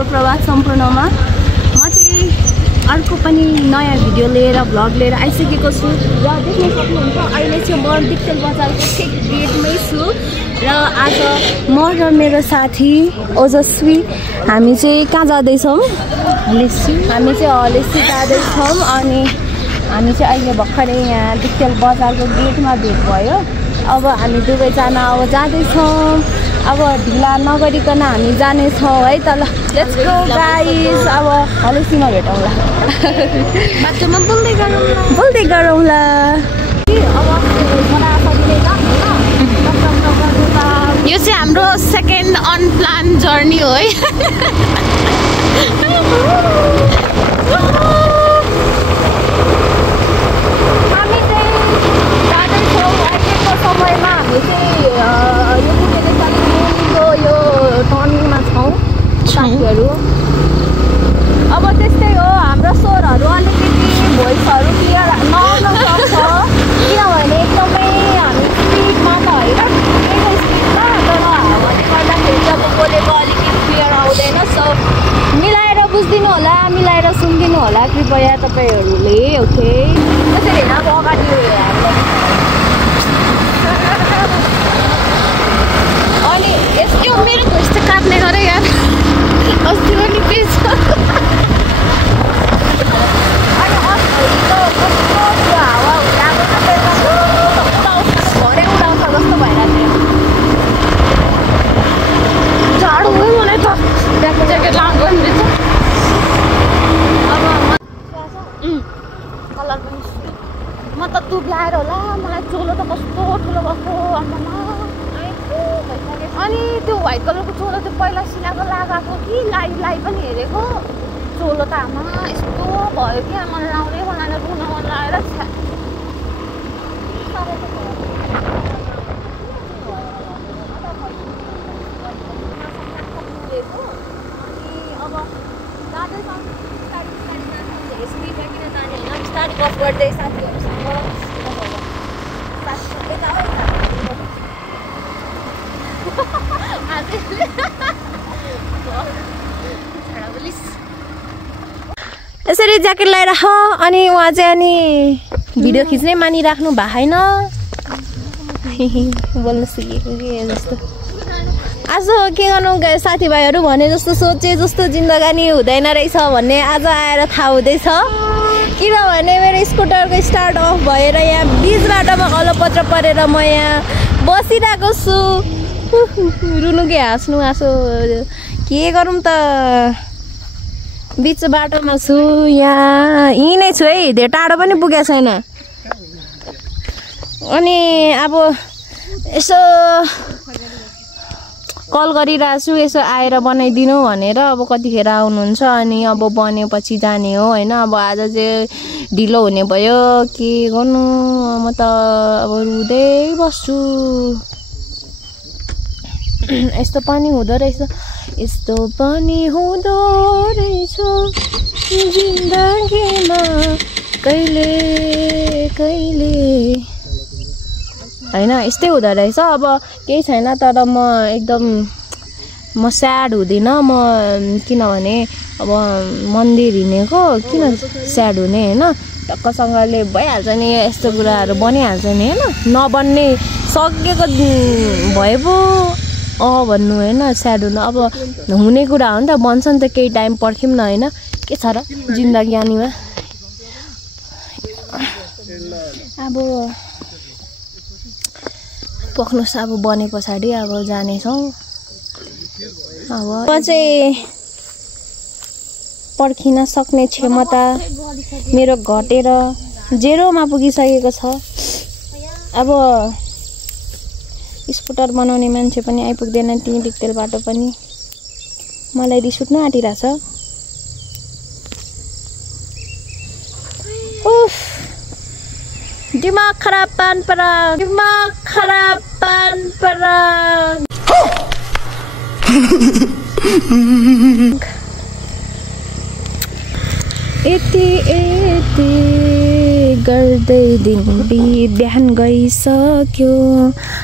शुभ प्रभात सम्पूर्णमा। म चाहिँ अर्को पनि नयाँ भिडियो लिएर भ्लग लिएर आइसकेको छु र देख्न सक्नुहुन्छ अहिले चाहिँ म डिक्टेल बजारको ठिक गेटमै छु र आज म र मेरो साथी ओजस्वी हामी चाहिँ कहाँ जाँदैछौँ? हामी चाहिँ हलेसी जाँदैछौँ अनि हामी चाहिँ अहिले भर्खरै यहाँ डिक्टेल बजारको गेटमा भेट भयो। अब हामी दुवैजना अब जाँदैछौँ। अब ढिला नगरिकन हामी जानेछौँ है त। ल लेट्स गो गाइस। अब हलेसीमा भेटौँला। बाटोमा बोल्दै गरौँला। यो चाहिँ हाम्रो सेकेन्ड अनप्लान जर्नी हो है। हामी चाहिँ जाँदैछौँ अहिलेको समयमा। हामी चाहिँ यो टर्निङमा छौँ साथीहरू। अब त्यस्तै हो, हाम्रो स्वरहरू अलिकति भोइसहरू क्लियर नआउन सक्छ किनभने एकदमै हामी स्पिडमा त होइन, त्यही स्पिडमा तर हावाले गर्दाखेरि चाहिँ अब बोलेको अलिकति क्लियर आउँदैन। सो मिलाएर बुझिदिनु होला, मिलाएर सुनिदिनु होला कृपया तपाईँहरूले। ओके त्यसरी होइन, अब अगाडि अनि यो मेरो भोइस त काट्ने गरे यार, अस्ति पनि के छ। अनि अस्तिको कस्तो हावा उडाएको घरै उडाउँछ जस्तो भइरहेको थियो। जाडो भयो मलाई त, ज्याकेट लाएको नि रहेछ। अब कलर पनि म त दुब्लाएर होला, मलाई चोलो त कस्तो ठुलो भएको आमामा। अनि त्यो व्हाइट कलरको चोलो त्यो पहिला सिलाएको लगाएको कि लाई पनि हेरेको चोलो त आमा यस्तो भयो कि आमा लाउँदै बनाएर रुन मन लागेर अब जाँदैछौँ स्पिडमा किन जाने होइन, बिस्तारै गफ गर्दै साथीहरूसँग यसरी ज्याकेट लगाएर अनि उहाँ चाहिँ अनि भिडियो खिच्नै मानिराख्नु भएको छैन। बोल्नु सिकेको के जस्तो। आज के गर्नु साथीभाइहरू भने जस्तो सोचे जस्तो जिन्दगानी हुँदैन रहेछ भन्ने आज आएर थाहा हुँदैछ। किनभने मेरो स्कुटरको स्टार्ट अफ भएर यहाँ बिच बाटोमा अलपत्र परेर म यहाँ बसिरहेको छु। रुनु कि हाँस्नु हाँसो के गरौँ त, बिच बाटोमा छु। यहाँ यहीँ नै छु है, धेरै टाढो पनि पुगेको छैन। अनि अब यसो कल गरिरहेको छु, यसो आएर बनाइदिनु भनेर। अब कतिखेर आउनुहुन्छ अनि अब बनेपछि जाने हो होइन। अब आज चाहिँ ढिलो हुने भयो, के गर्नु म त अब रुँदै बस्छु। यस्तो पनि हुँदो रहेछ, यस्तो पनि हुँदो रहेछ जिन्दगीमा कहिले कहिले होइन, यस्तै हुँदो रहेछ। अब केही छैन, तर म स्याड हुँदिनँ म, किनभने अब मन्दिर हिँडेको किन स्याड हुने होइन। टक्कसँगले भइहाल्छ नि, यस्तो कुराहरू बनिहाल्छ नि होइन। नबन्ने सकेको भए पो भन्नु होइन, स्याड हुनु। अब हुने कुरा हो नि त, बन्छ नि त, केही टाइम पर्ख्यौँ न होइन। के छ र जिन्दगानीमा। अब पक्नुहोस्, अब बने पछाडि अब जानेछौँ। अब म चाहिँ पर्खिन सक्ने क्षमता मेरो घटेर जेरोमा पुगिसकेको छ। अब स्कुटर बनाउने मान्छे पनि आइपुग्दैन त्यहीँ डिक्टेल बाटो पनि। मलाई रिस उठ्न आँटिरहेछ। उफ, दिमाग खराब पान पराग, दिमाग खराब पान पराग। यति यति गर्दै दिन बिहान गइसक्यो,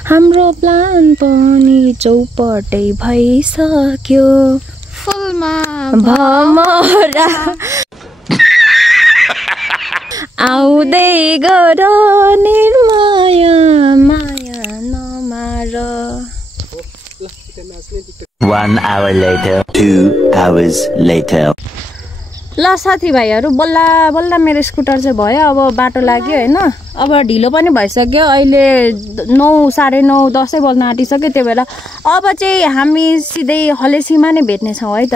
हाम्रो प्लान पनि चौपटै भइसक्यो। फुलमा भमरा आउँदै गर निर्मय माया नमार 1 hour later 2 hours later ल साथीभाइहरू बल्ल बल्ल मेरो स्कुटर चाहिँ भयो अब बाटो लाग्यो हैन अब ढिलो पनि भइसक्यो अहिले 9 साढे 9 10 बज्न आँटिसक्यो त्यही भएर अब चाहिँ हामी सिधै हलेसीमा नै भेट्ने छौँ है त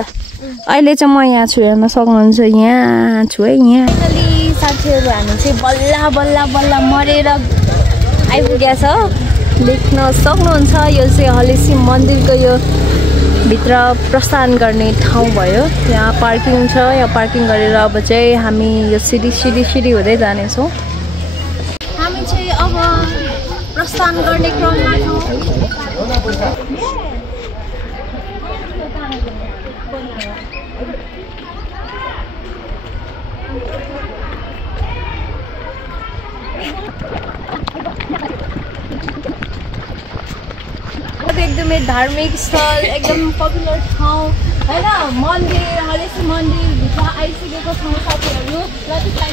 अहिले चाहिँ म यहाँ छु हेर्न सक्नुहुन्छ यहाँ छु है यहाँ फाइनली साथीहरू हामी चाहिँ बल्ल बल्ल बल्ल मरेर आइपुगेको छ देख्न सक्नुहुन्छ यो चाहिँ हलेसी मन्दिरको यो भित्र प्रस्थान गर्ने ठाउँ भयो यहाँ पार्किङ छ यहाँ पार्किङ गरेर अब चाहिँ हामी यो सिडी हुँदै जानेछौँ हामी चाहिँ अब प्रस्थान गर्ने क्रममा छौँ एकदमै धार्मिक स्थल एकदम पपुलर ठाउँ हैन मन्दिर हलेसी मन्दिर भित्र आइसकेको छौँ साथीहरू जतिलाई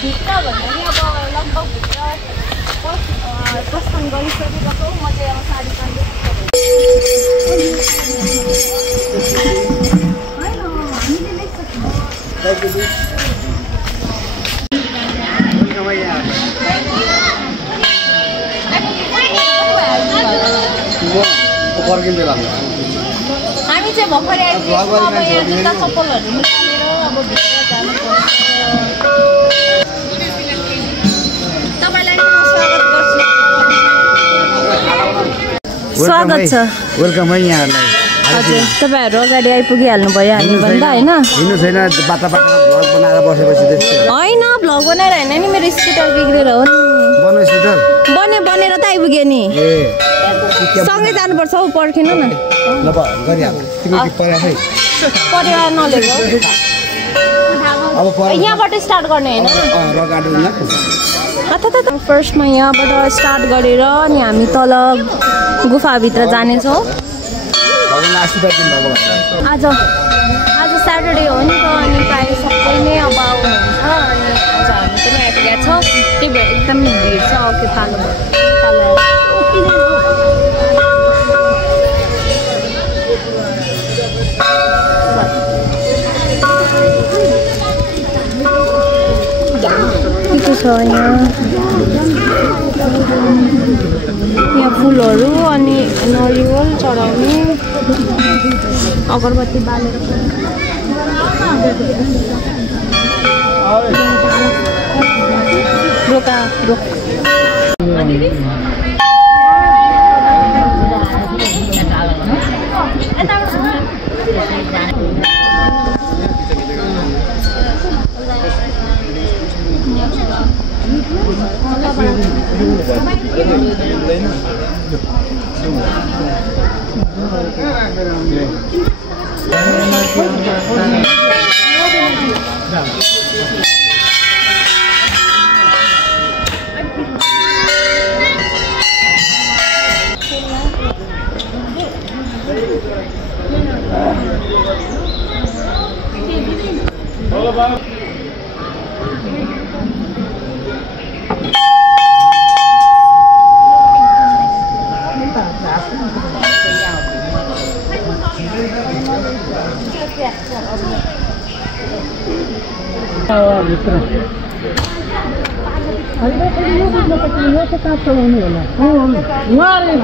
भित्र भन्दाखेरि अब लगभग भित्र प्रस्थान गरिसकेको छौँ म चाहिँ अब साडी हामी चाहिँ भर्खरै आइपुगेको अब यहाँ जुत्ता चप्पलहरू निकालेर अब भित्र जानुपर्छ तपाईँलाई म स्वागत छ वेलकम है यहाँहरुलाई हजुर तपाईहरु अगाडि आइपुगिहाल्नु भयो हामी भन्दा हैन हिँड्नु छैन बाटा भ्लग बनाएर बसेपछि त्यस्तो हैन भ्लग बनाएर हैन नि मेरो स्कुटर बिग्रेर हो नि बन्ने स्कुटर बनेर त आइपुगे नि ए सँगै जानुपर्छ हौ पर्खिनु न ल गरिहाल तिमी पर्या खै परिवार नलेको अब यहाँबाट स्टार्ट गर्ने हैन रगाडु न अथवा फर्स्टमा यहाँबाट स्टार्ट गरेर अनि हामी तल गुफाभित्र जानेछौँ आज स्याटरडे हो नि त अनि प्रायः सबै नै अब आउनुहुन्छ अनि आज हामी पनि आइपुगेका छौँ त्यही भएर एकदमै भिड छ ओके पालो के छ यहाँ फुलहरू अनि नरिवल चढाउने अगरबत्ती बालेर रोका रोक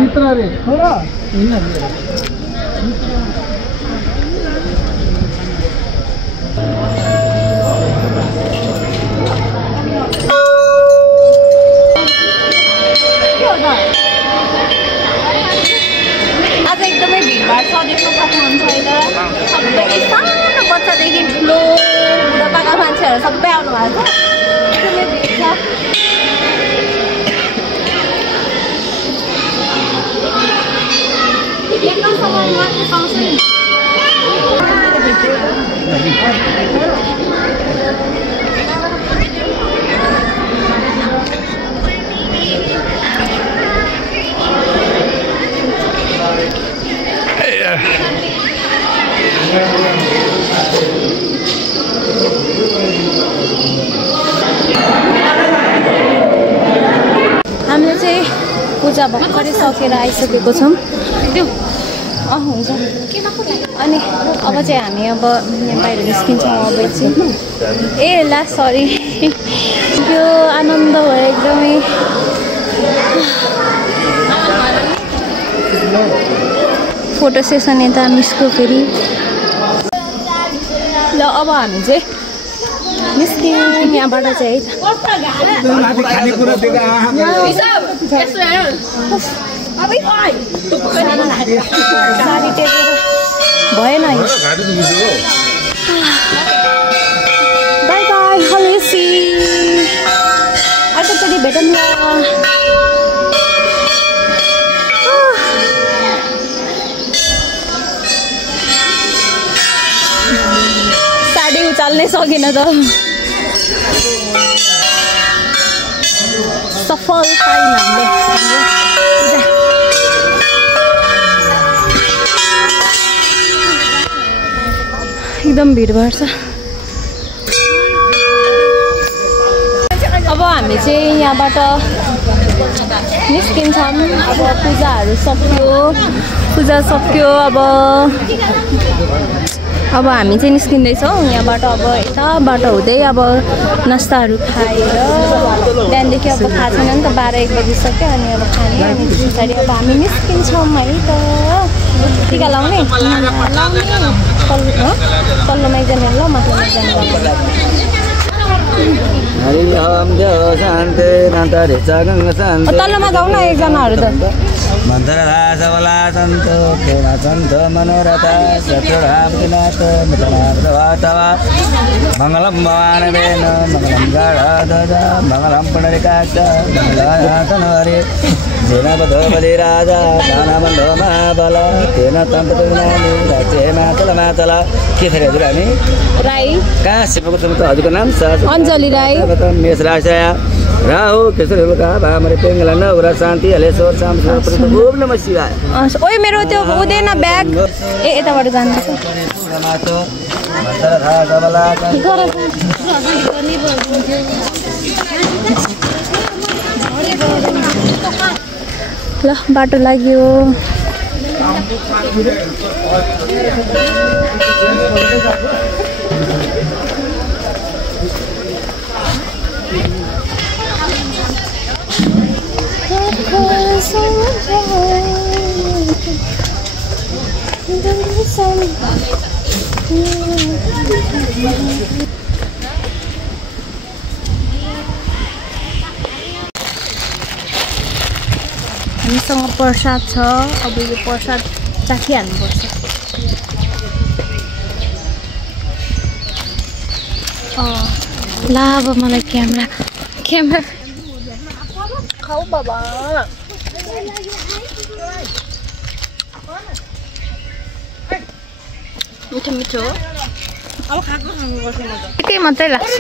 भित्र रे आज एकदमै भिडभाड छ देख्न सक्नुहुन्छ होइन सबै सानो बच्चादेखि ठुलो बुढापाका मान्छेहरू सबै आउनु भएको छ एकदमै भिड छ एकदम सामान मात्रै पाउँछ नि पूजा भर्खरै सकेर आइसकेको छौँ हुन्छ अनि अब चाहिँ हामी अब यहाँ बाहिर निस्किन्छौँ अब एकछिन ए ला सरी यो आनन्द भयो एकदमै फोटो सेसन यता मिसको फेरि ल अब हामी चाहिँ निस्क्यौँ यहाँबाट चाहिँ साडी टेकेर भएन बाई बाई हलेसी अर्कोचोटि भेटौँ न साडी उचाल्नै सकेन त सफल पायौँ हामीले एकदम भिडभाड छ अब हामी चाहिँ यहाँबाट निस्किन्छौँ अब पूजा सक्यो अब हामी चाहिँ निस्किँदैछौँ यहाँबाट अब यताबाट हुँदै अब नास्ताहरू खाएर त्यहाँदेखि अब थाहा छैन नि त 12-1 बजिसक्यो अनि अब खाने अनि त्यस पछाडि अब हामी निस्किन्छौँ है त टिका लाउने तल्लोमा एकजना ल माथिल्लो एकजना तल्लोमा जाउँ न एकजनाहरू त मङ्गलम भवान वेन मङ्गलम गणध्वज मङ्गलम पुण्डरीकाक्ष मङ्गलम हरे जेन बधो बलि राजा दानबन्धो महाबल तेन तम्पतुनानि राज्ये मातल मातल के थियो हजुर हामी राई कहाँ सिपेको छौँ त हजुरको नाम छ अञ्जली राई मेष राशया राहु केशरका भामरे पेङ्गला नवरा शान्ति हलेश्वर शाम ओम नमः शिवाय ओइ मेरो त्यो हुँदैन ब्याग ए यताबाट जानु ल बाटो लाग्यो हामीसँग प्रसाद छ अब यो प्रसाद चाखिहाल्नुपर्छ ला अब मलाई क्यामेरा खाऊ बाबा मिठो मिठो अब खानुपर्छ एकै मात्रै लाग्छ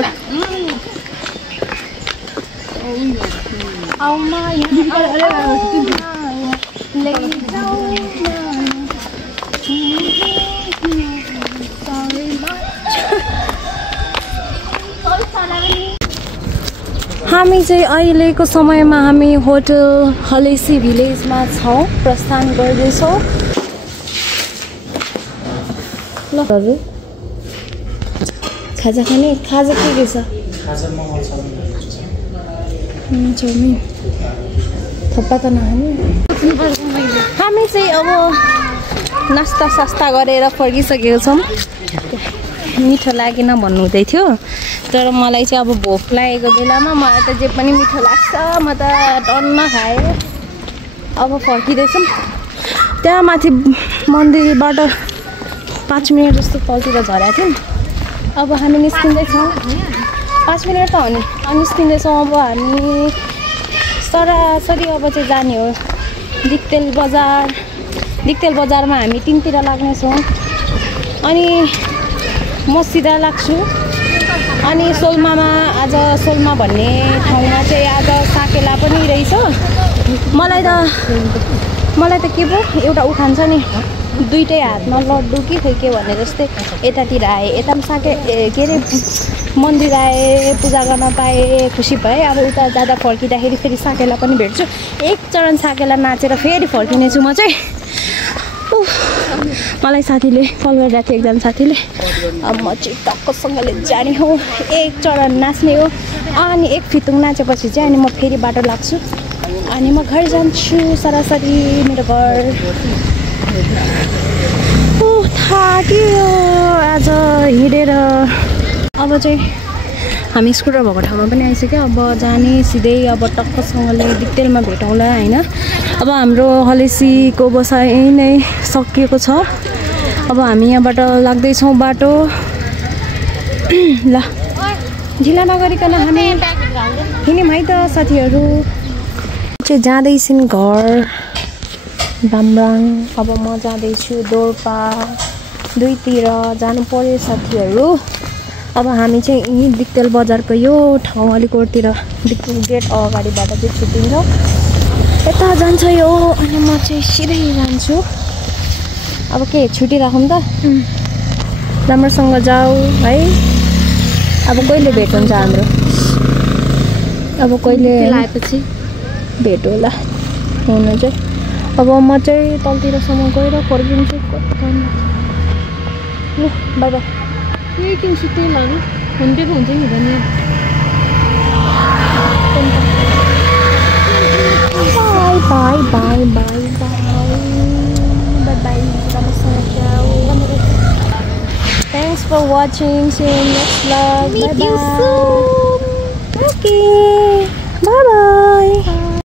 हामी चाहिँ अहिलेको समयमा हामी होटल हलेसी भिलेजमा छौँ प्रस्थान गर्दैछौँ ल खाजा खाने खाजा के छ चाउमिन थप्पा त नखाने हामी चाहिँ अब नास्ता सास्ता गरेर फर्किसकेको छौँ मिठो लागेन भन्नुहुँदै थियो तर मलाई चाहिँ अब भोक लागेको बेलामा मलाई त जे पनि मिठो लाग्छ म त टन्न खाएँ अब फर्किँदैछौँ त्यहाँ माथि मन्दिरबाट 5 मिनट जस्तो तलतिर झरेको थियौँ अब हामी निस्किँदैछौँ 5 मिनट त हो नि अनि निस्किँदैछौँ अब हामी सरासरी अब चाहिँ जाने हो दिक्तेल बजारमा हामी 3 तिर लाग्नेछौँ अनि म सिधा लाग्छु अनि सोल्मामा आज सोल्मा भन्ने ठाउँमा चाहिँ आज साकेला पनि रहेछ मलाई त के पो एउटा उखान छ नि दुईटै हातमा लड्डु कि खै के भने जस्तै यतातिर आएँ यता पनि साके के अरे मन्दिर आएँ पूजा गर्न पाएँ खुसी भएँ अब उता जाँदा फर्किँदाखेरि फेरि साकेला पनि भेट्छु एक चरण साकेला नाचेर फेरि फर्किनेछु म चाहिँ मलाई साथीले कल गरिरहेको थियो एकजना साथीले अब म चाहिँ टक्कसँगले जाने हो एक चरण नाच्ने हो अनि एक फितुङ नाचेपछि चाहिँ अनि म फेरि बाटो लाग्छु अनि म घर जान्छु सरासरी मेरो घर थाक्यो आज हिँडेर अब चाहिँ हामी स्कुटर भएको ठाउँमा पनि आइसक्यो अब जाने सिधै अब टक्कसँगले डिटेलमा भेटौँला होइन अब हाम्रो हलेसीको बसाइ नै सकिएको छ अब हामी यहाँबाट लाग्दैछौँ बाटो ल ढिला नगरिकन हामी हिँड्यौँ है त साथीहरू चाहिँ जाँदैछन् घर बामराङ अब म जाँदैछु दोर्पा दुईतिर जानु पर्यो साथीहरू अब हामी चाहिँ यहीँ दिक्तेल बजारको यो ठाउँ अलिकतिर दिक्तेल गेट अगाडिबाट चाहिँ छुट्टिन्छ यता जान्छ यो अनि म चाहिँ सिधै जान्छु अब के छुटिराखौँ त राम्रोसँग जाऊ है अब कहिले भेट हुन्छ हाम्रो अब कहिले आएपछि भेट होला हुनु चाहिँ अब म चाहिँ तलतिरसम्म गएर फर्किन्छु ल बाई बाई यही किन्छु त्यही लाग्यो हुन्डेको हुन्छ नि भने by by by by by by Thanks for watching. See you next vlog. Bye bye. Okay. Bye bye.